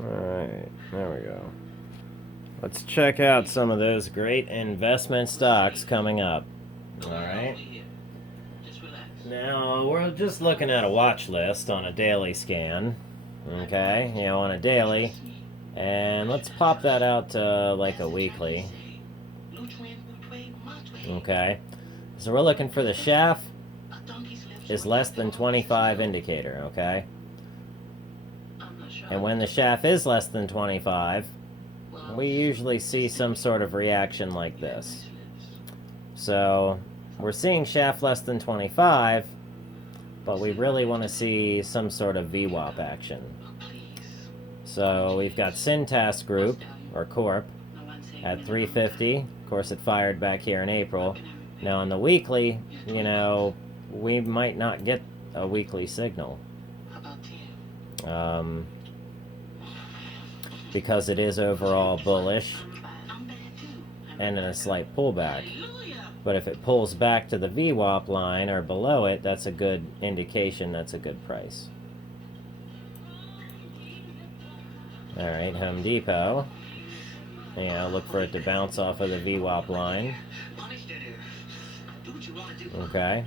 Alright, there we go. Let's check out some of those great investment stocks coming up. Alright. Now, we're just looking at a watch list on a daily scan. Okay, on a daily. And let's pop that out to like a weekly. Okay. So we're looking for the shaft is less than 25 indicator, okay? And when the shaft is less than 25, we usually see some sort of reaction like this. So we're seeing shaft less than 25, but we really want to see some sort of VWAP action. So we've got Cintas Group, or Corp, at 350. Of course, it fired back here in April. Now on the weekly, we might not get a weekly signal. Because it is overall bullish and in a slight pullback. But if it pulls back to the VWAP line or below it, that's a good indication that's a good price. Alright, Home Depot. Look for it to bounce off of the VWAP line. Okay.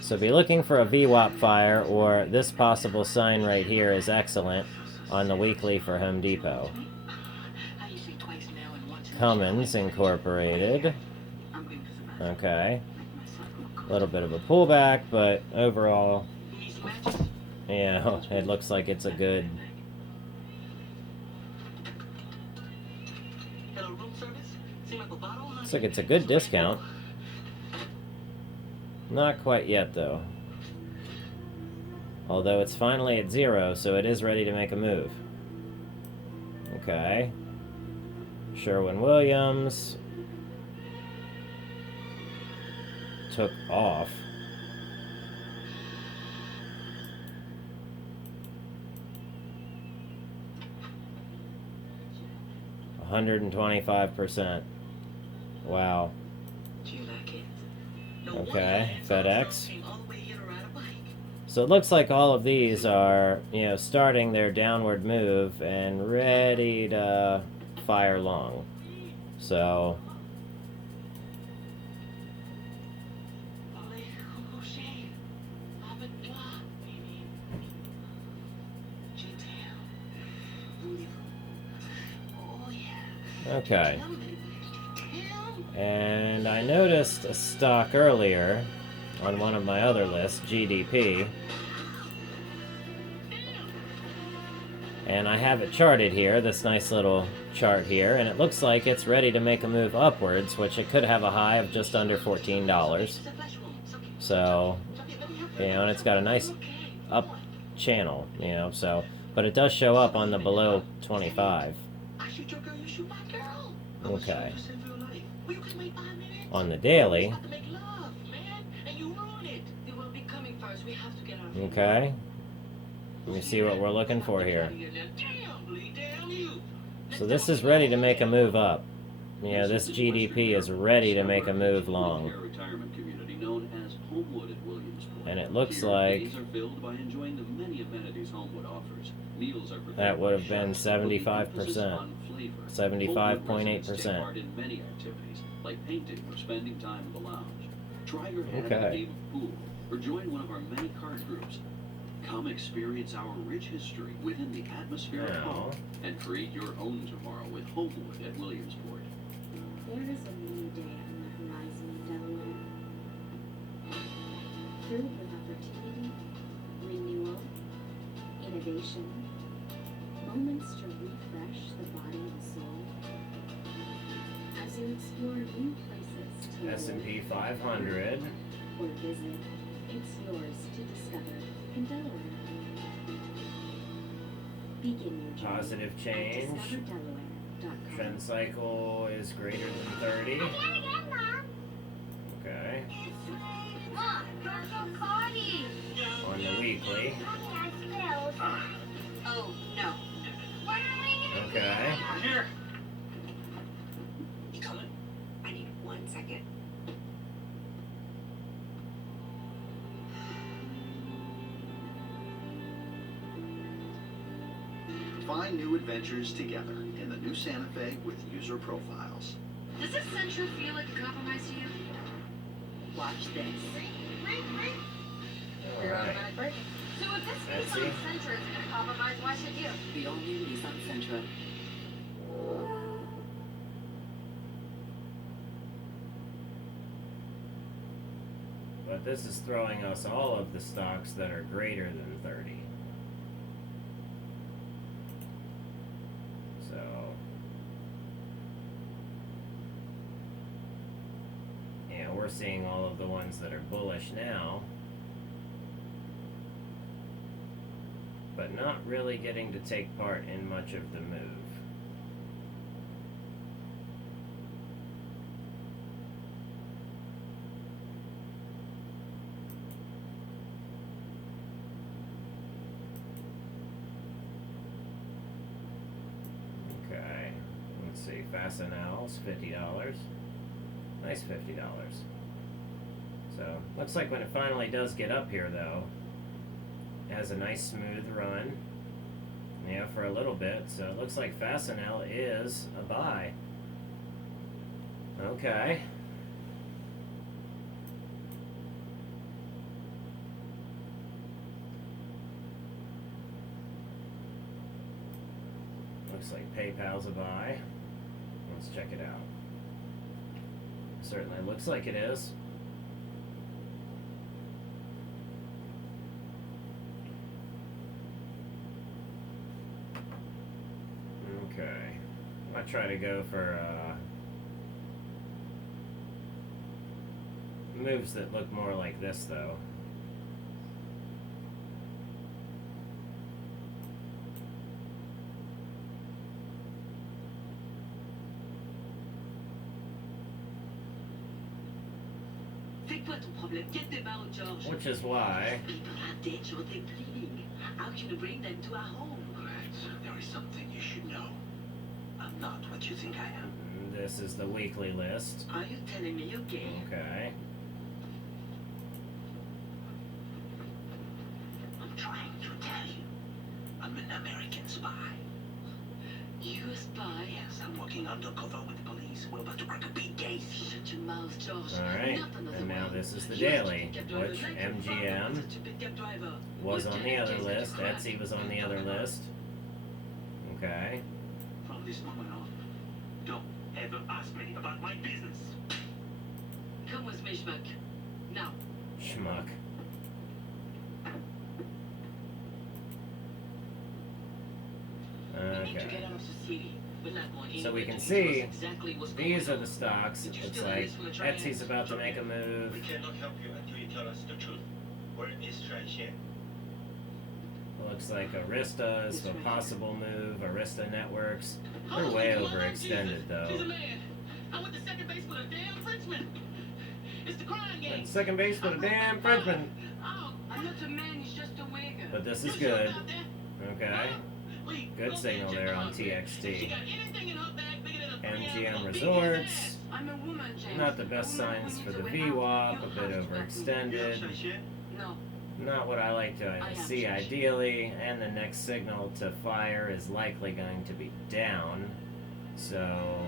So be looking for a VWAP fire, or this possible sign right here is excellent on the weekly for Home Depot. Cummins Incorporated. Okay. A little bit of a pullback, but overall, it looks like it's a good... Looks like it's a good discount. Not quite yet, though. Although it's finally at 0, so it is ready to make a move. Okay. Sherwin-Williams took off. $125%. Wow. Okay, FedEx. So it looks like all of these are, starting their downward move and ready to fire long. So okay. And I noticed a stock earlier on one of my other lists, GDP. And I have it charted here, this nice little chart here, and it looks like it's ready to make a move upwards, which it could have a high of just under $14. So, and it's got a nice up channel, but it does show up on the below 25. Okay. On the daily. Okay. Let me see what we're looking for here. So this is ready to make a move up. This GDP is ready to make a move long. And it looks like that would have been 75%. 75.8%. Like painting or spending time in the lounge. Try your hand at a game of pool or join one of our many card groups. Come experience our rich history within the atmosphere of home and create your own tomorrow with Homewood at Williamsport. There is a new day on the horizon in Delaware. Filled with opportunity, renewal, innovation, moments to refresh the body and soul. As you explore new places to S&P 500. or visit, it's yours to discover in Delaware. Begin your journey. Positive change. DiscoverDelaware.com. Trend cycle is greater than 30. Okay. On the weekly. Oh, no. Okay. Here. You coming? I need 1 second. find new adventures together in the new Santa Fe with user profiles. Does this Sentra feel like a compromise to you? Watch this. Your Alright. automatic braking. So if this Fancy. Nissan Sentra isn't gonna compromise, why should you? The all-new Nissan Sentra. But this is throwing us all of the stocks that are greater than 30. So yeah, we're seeing all of the ones that are bullish now, but not really getting to take part in much of the move. Okay, let's see, Fastenal's $50. Nice $50. So, looks like when it finally does get up here though, it has a nice smooth run. Yeah, for a little bit, so it looks like Fastenal is a buy. Okay. Looks like PayPal's a buy. Let's check it out. Certainly looks like it is. Okay. I'm gonna try to go for moves that look more like this though. C'est quoi ton problème? Get them out, George. Which is why People are dangerously bleeding. How can you bring them to our home? There is something you should know. I'm not what you think I am. this is the weekly list. Are you telling me you're gay? Okay. I'm trying to tell you. I'm an American spy. You a spy? Yes, I'm working undercover with the police. We're about to crack a big case. Shut your mouth, George. Alright, Not another and now one. this is the You're a daily, stupid cab driver which like your father MGM was a stupid cab driver. was What on kind the of other case did you list. crack? Etsy was on the other list. Okay. From this moment on, don't ever ask me about my business. Come with me, schmuck. Now. Schmuck. We need to Okay. get out of the city. We're not going So we anywhere can to see tell us exactly what's going These are on. the stocks. Did you Looks steal like this from the Triads? Etsy's about to make a move. We cannot help you until you tell us the truth. Where is Shanshan? Looks like Arista is a possible move. Arista Networks. They're Holy way mother overextended Jesus. She's a though. man. I went to second base with a damn Frenchman. It's the crying game. And second base for the damn Frenchman. Oh, I'm not a man, he's just a wigger. But this you is sure good. about that? Okay. Lee, Good go signal get there your on husband. If she TXT. got anything in her bag bigger than a 3 MGM ounce, I'll beat his Resorts. ass. I'm a woman, James. Not the best A woman signs who for needs the a way out. VWAP. A You bit have to let me. overextended. Shanshan? No. Not what I like to I am see Shanshan. ideally. And the next signal to fire is likely going to be down. So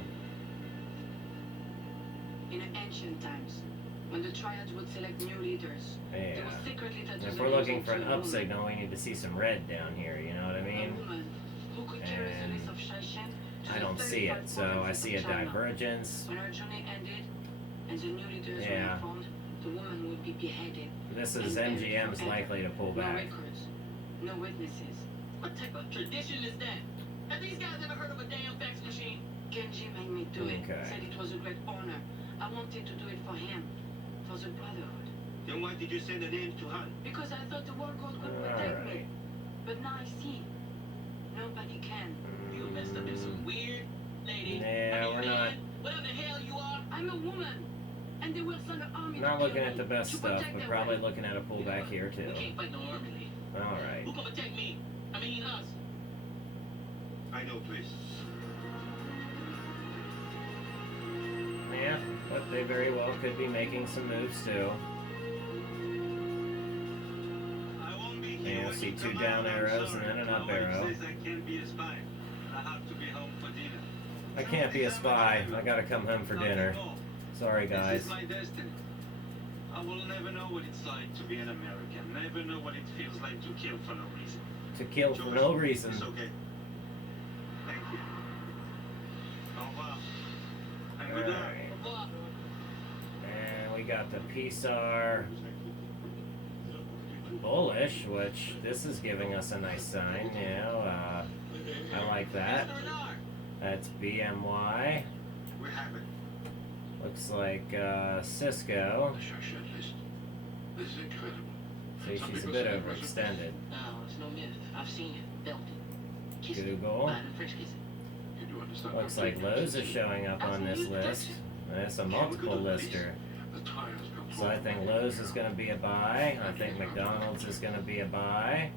In ancient times, when the Triads would select new leaders, they yeah. would secretly tattoo If the we're names looking for an onto a up woman. signal, we need to see some red down here, you know what I A mean? woman who could carry the And list of Shanshan to I the don't see 35 it, so I provinces see a of China. divergence. When her journey ended and the new leaders Yeah. were formed, the woman would be beheaded. This is And buried MGM's forever. likely to pull No back. records, no witnesses. What type of tradition is that? Have these guys ever heard of a damn fax machine? Genji made me do it. Okay. Said it was a great honor. I wanted to do it for him, for the brotherhood. Then why did you send the name to Han? Because I thought the world God could protect Alright. me. But now I see, nobody can. You messed up in some weird lady. Yeah, we're not Whatever the hell you are. I'm a woman, and they will send an army. not to looking kill at the me, best to stuff, protect but their probably women. looking at a pullback here too. We can't fight no army, Lee. Alright. Who gonna protect me? I mean us. I know, please. Yeah, but they very well could be making some moves too. I won't be Yeah, see two down arrows and then an up arrow. Says I can't be a spy. I have to be home for dinner. I can't be a spy. I gotta come home for dinner. Sorry, This guys. is my destiny. I will never know what it's like to be an American. Never know what it feels like to kill for no reason. To kill for no reason. It's okay. Thank you. Au revoir. And good luck. Alright. And we got the Pisar bullish, which this is giving us a nice sign. You know, I like that. That's BMY. We have it. Looks like Cisco. This is incredible. See, she's a bit overextended. No, it's no myth. I've seen it. Felt it. Kissed it. Google. By the French kissing. Can you understand? Looks like Lowe's is showing up on this list. That's a multiple lister. The tires come So I think Lowe's is going to be a buy. I think McDonald's is going to be a buy.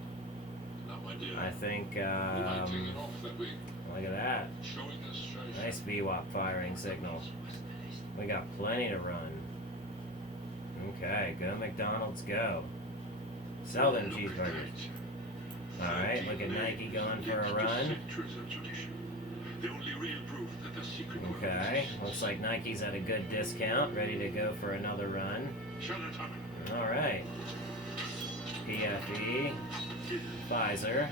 Now, my dear, I think, we might take it off that week. look at that. Showing demonstration. Nice VWAP firing signal. We got plenty to run. Okay, go McDonald's, go. Sell them cheeseburgers. Alright, look at Nike going for a run. The only real proof that the secret works. Okay, looks like Nike's at a good discount, ready to go for another run. Shut it up. Alright. PFE, Pfizer.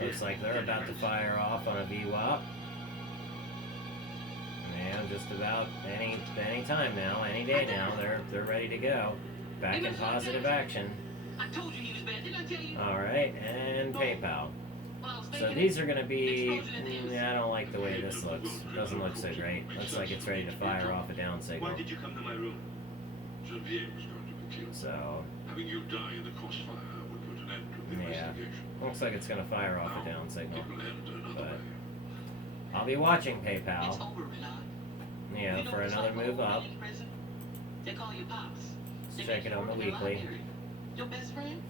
Looks like they're about to fire off on a VWAP. And just about any time now, any day now, they're ready to go. Back in positive action. I told you he was bad. Didn't I tell you? Alright, and PayPal. While I was So thinking these are gonna be, I don't like the way this looks. Doesn't look so great. Looks like it's ready to fire off a down signal. Why did you come to my room? Genevieve was going to be killed. So, Having you die in the crossfire would put an end to the Yeah. investigation. looks like it's gonna fire off a down signal. It will end another But way. I'll be watching It's PayPal, over, Renard. you know, You know for what it's another like when move you're up. in prison? They call you Pops. They Let's check make it you on the work in their weekly. library. Your best friend?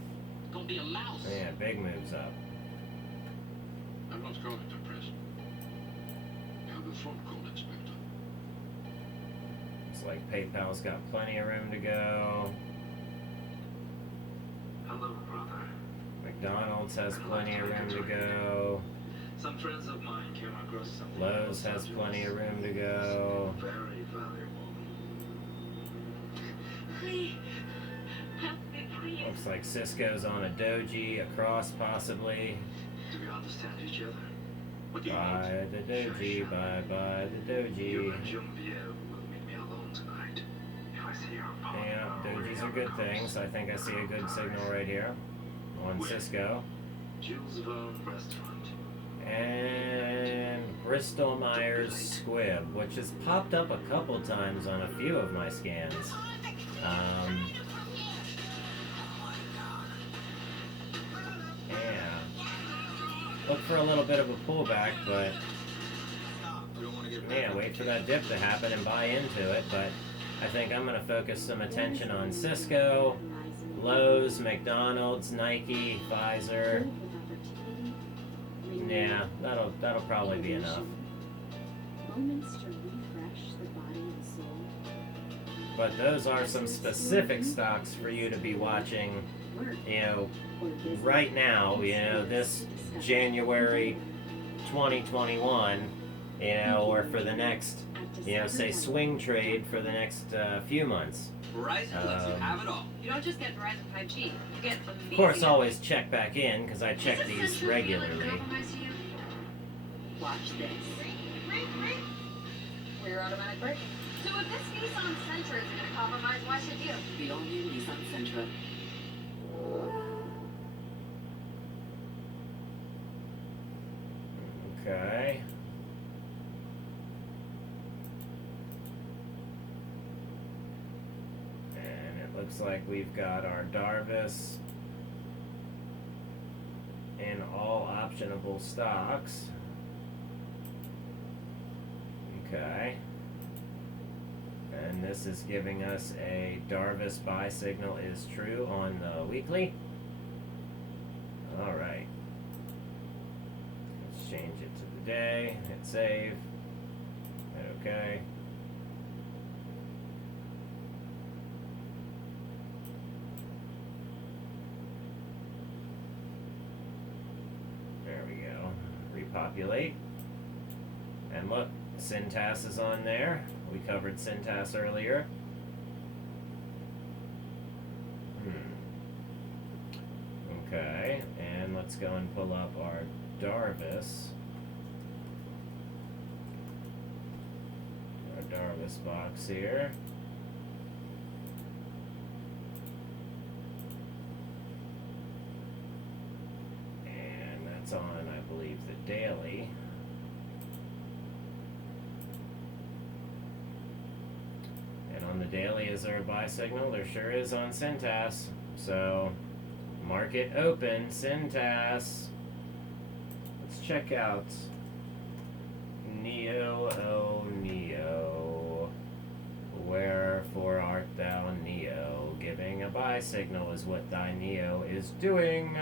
Gonna be a mouse. Yeah, big moves up. I'm not going to prison. I have a phone call, Inspector. Looks like PayPal's got plenty of room to go. Hello, brother. McDonald's has plenty of room to go. Some friends of mine came across some Lowe's has plenty of room to go. very valuable. Please. Help me, please. Looks like Cisco's on a doji, across possibly. Do we understand each other? What do you Bye want? the doji, bye bye the doji. You and Genevieve will meet me alone tonight. If I see your partner, Yeah, dojis are good things. I think I see a good signal right here on Cisco. Jules Verne restaurant. And Bristol Myers Squibb, which has popped up a couple times on a few of my scans. Yeah. Look for a little bit of a pullback, but yeah, wait for that dip to happen and buy into it. But I think I'm going to focus some attention on Cisco, Lowe's, McDonald's, Nike, Pfizer. Yeah, that'll probably be enough. Moments to refresh the body and soul. But those are some specific stocks for you to be watching, Work you know, or business. right now, you know, this January 2021, you know, or for the next, you know, say swing trade for the next few months. Verizon lets you have it all. You don't just get Verizon 5G. You get amazing. Of course, always check back in, because I check Is this these central feel like a regularly. compromise to you? Watch this. Rear automatic braking. So if this Nissan Sentra isn't going to compromise, why should you? The all-new Nissan Sentra. Okay. And it looks like we've got our Darvis in all optionable stocks. Okay. And this is giving us a Darvis buy signal is true on the weekly. Alright. Let's change it to the day. Hit save. Hit OK. populate. And look, Cintas is on there. We covered Cintas earlier. Okay, and let's go and pull up our Darvis. Our Darvis box here. And that's on, I believe, the daily. And on the daily, is there a buy signal? There sure is on Cintas. So, market open, Cintas. Let's check out Neo, oh Neo. Wherefore art thou, Neo? Giving a buy signal is what thy Neo is doing.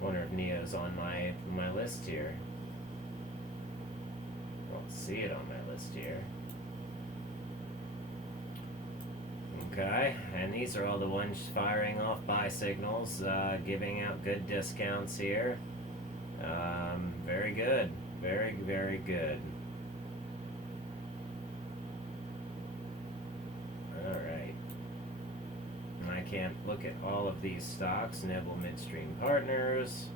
Wonder if Neo's on my list here. I don't see it on my list here. Okay, and these are all the ones firing off buy signals, giving out good discounts here. Very good. Very, very good. Alright. And I can't look at all of these stocks. Nibble Midstream Partners.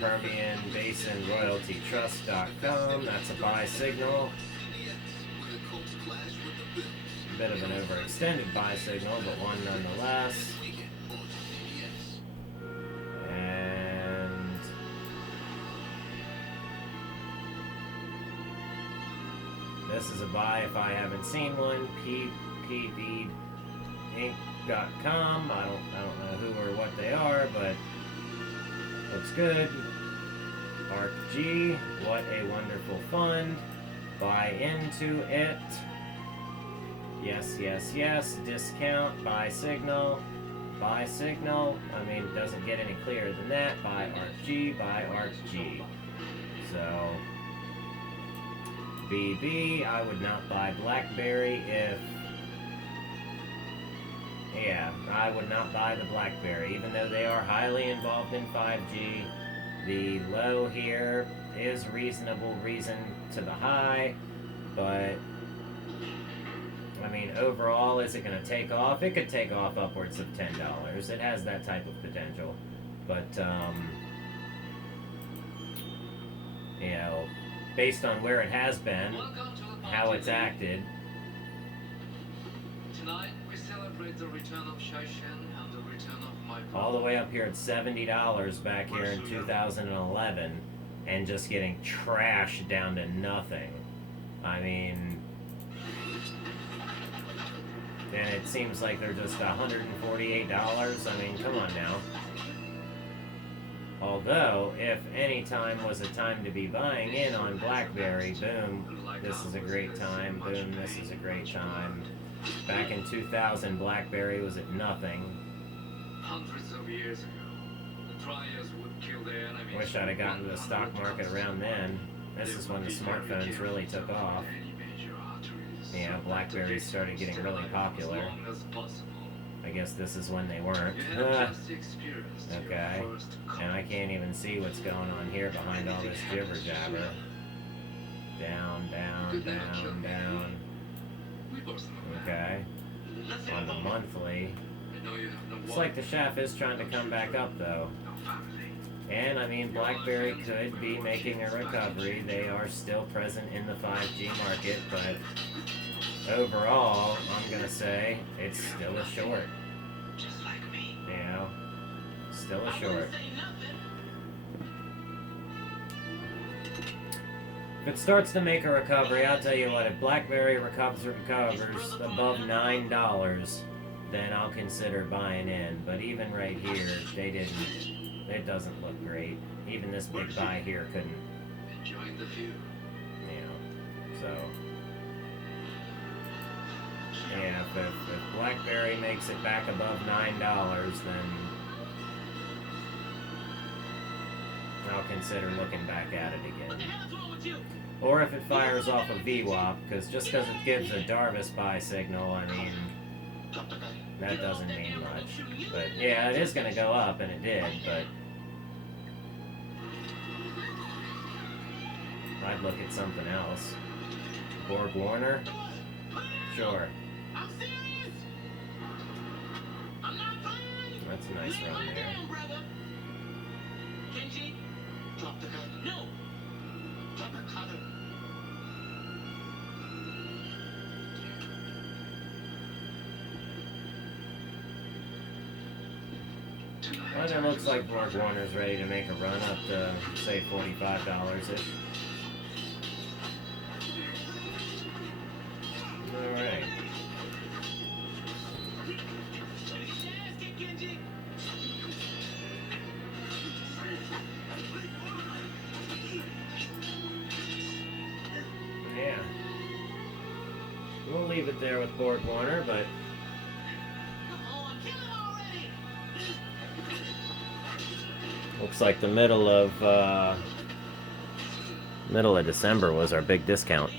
Permian Basin Royalty Trust.com. That's a buy signal. A bit of an overextended buy signal, but one nonetheless. And this is a buy if I haven't seen one. PPBinc.com. I don't know who or what they are, but looks good. ARCG, what a wonderful fund. Buy into it. Yes, yes, yes. Discount, buy signal. Buy signal. I mean, it doesn't get any clearer than that. Buy ARCG, buy ARCG. So, BB, I would not buy BlackBerry if... Yeah, I would not buy the BlackBerry, even though they are highly involved in 5G. The low here is reasonable reason to the high, but I mean, overall, is it going to take off? It could take off upwards of $10. It has that type of potential, but you know, based on where it has been, how it's acted. Tonight we celebrate the return of Shaishan and the return of my brother. All the way up here at $70 back here in 2011, and just getting trashed down to nothing. I mean, and it seems like they're just $148. I mean, come on now. Although, if any time was a time to be buying in on BlackBerry, boom, this is a great time, boom, this is a great time. Back in 2000, BlackBerry was at nothing. Hundreds of years ago, the Triads would kill their enemies. Wish I'd have gotten to the stock market around then. This is when the smartphones really took off. Yeah, BlackBerries started getting really popular. I guess this is when they weren't. Okay, and I can't even see what's going on here behind all this jibber jabber. Down, down, down, down. Okay, on the monthly. It's like the shaft is trying to come back up though. And I mean, BlackBerry could be making a recovery. They are still present in the 5G market, but overall, I'm gonna say it's still a short. Just like me. You know, still a short. If it starts to make a recovery, I'll tell you what, if BlackBerry recovers above $9, then I'll consider buying in. But even right here, it doesn't look great. Even this big buy here couldn't. Enjoying the view. You know, so. Yeah, if BlackBerry makes it back above $9, then I'll consider looking back at it again. Or if it fires off a VWAP, because just because it gives a Darvis buy signal, I mean, that doesn't mean much. But yeah, it is going to go up, and it did, but I'd look at something else. Borg Warner? Sure. I'm serious. I'm not playing. That's a nice Lay run one there. down, brother. Kenji, drop the gun. No. Drop the cutter. Well, it looks like Borg Warner's ready to make a run up to, say, $45-ish. Alright. Finish your ass kick, Kenji. Yeah. We'll leave it there with Borg Warner, but Come on, kill him already. looks like the middle of December was our big discount.